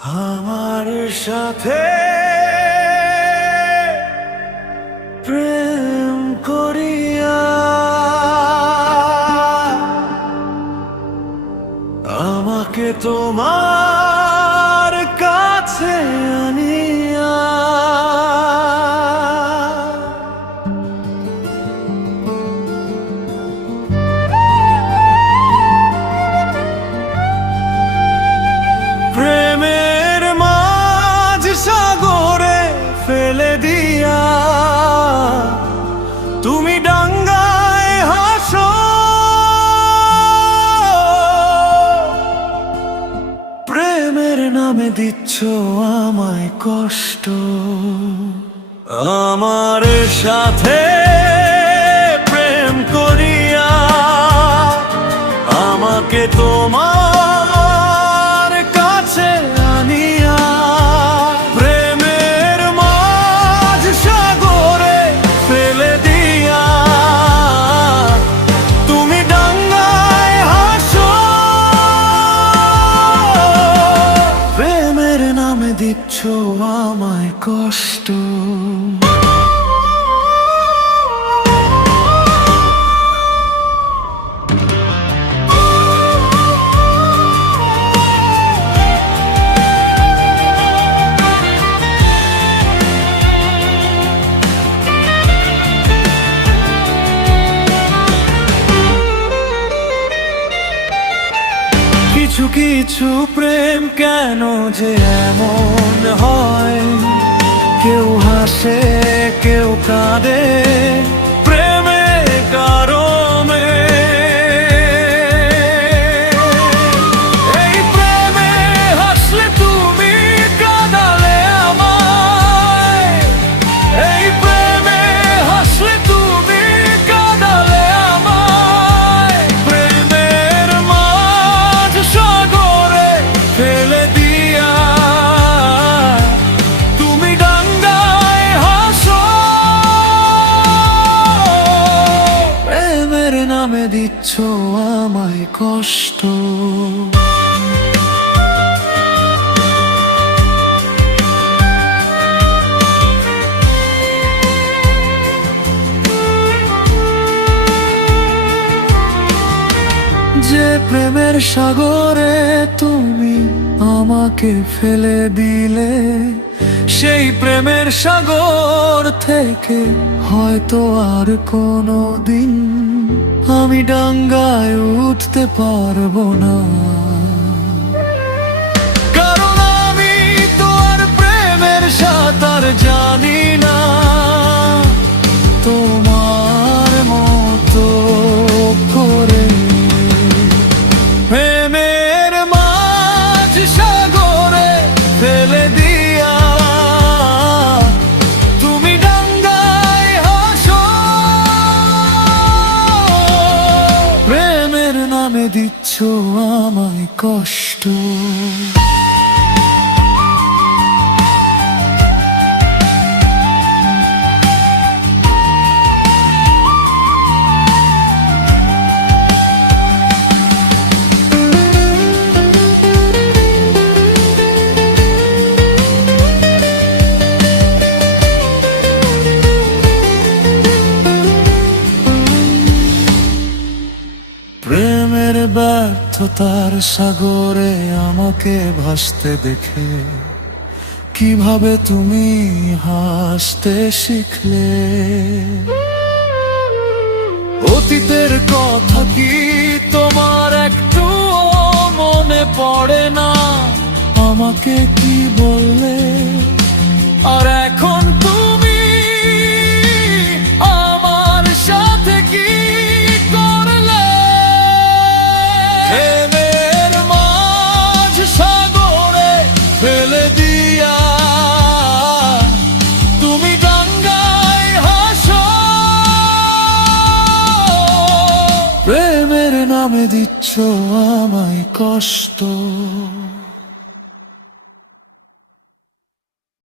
আমার সাথে প্রেম করিয়া আমাকে তোমার কাছে আনিয়া প্রেমের মাঝ সাগরে ফেলে দিয়া তুমি ডাঙ্গায় হাসো, প্রেমের নামে দিচ্ছ আমায় কষ্ট। আমার সাথে প্রেম করিয়া আমাকে তোমার কাছে আনিয়া প্রেমের মাঝ সাগরে ফেলে দিয়া তুমি ডাঙ্গায় হাসো, প্রেমের নামে দিচ্ছ আমায় কষ্ট। কিছু কিছু প্রেম কেন যে এমন হয়, কেউ হাসে কেউ কাঁদে প্রেমে কারণে। এই প্রেমে হাসলে তুমি কাঁদালে আমায়, এই প্রেমে হাসলে তুমি কাঁদালে আমায়, প্রেমের মাঝ সাগরে ফেলে দিয়া তুমি ডাঙ্গায় হাসো, প্রেমের নামে দিচ্ছ আমায় কষ্ট। যে প্রেমের সাগরে তুমি আমাকে ফেলে দিলে, সেই প্রেমের সাগর থেকে হয়তো আর কোনো দিন আমি ডাঙ্গায় উঠতে পারবো না, কারণ আমি তো আর প্রেমের সাঁতার জানি না তোমার মতো করে। প্রেমের মাঝ সাগরে ফেলে দিয়া তুমি ডাঙ্গায় হাসো, প্রেমের নামে দিচ্ছ আমায় কষ্ট। প্রেমের ব্যর্থতার সাগরে আমাকে ভাসতে দেখে কিভাবে তুমি হাসতে শিখলে? অতীতের কথা কি তোমার একটু মনে পড়ে না? আমাকে কি বললে আর এখন তুমি আমার সাথে কি করলে? প্রেমের মাঝ সাগরে ফেলে দিয়া তুমি ডাঙ্গায় হাসো, প্রেমের নামে দিচ্ছ আমায় কষ্ট।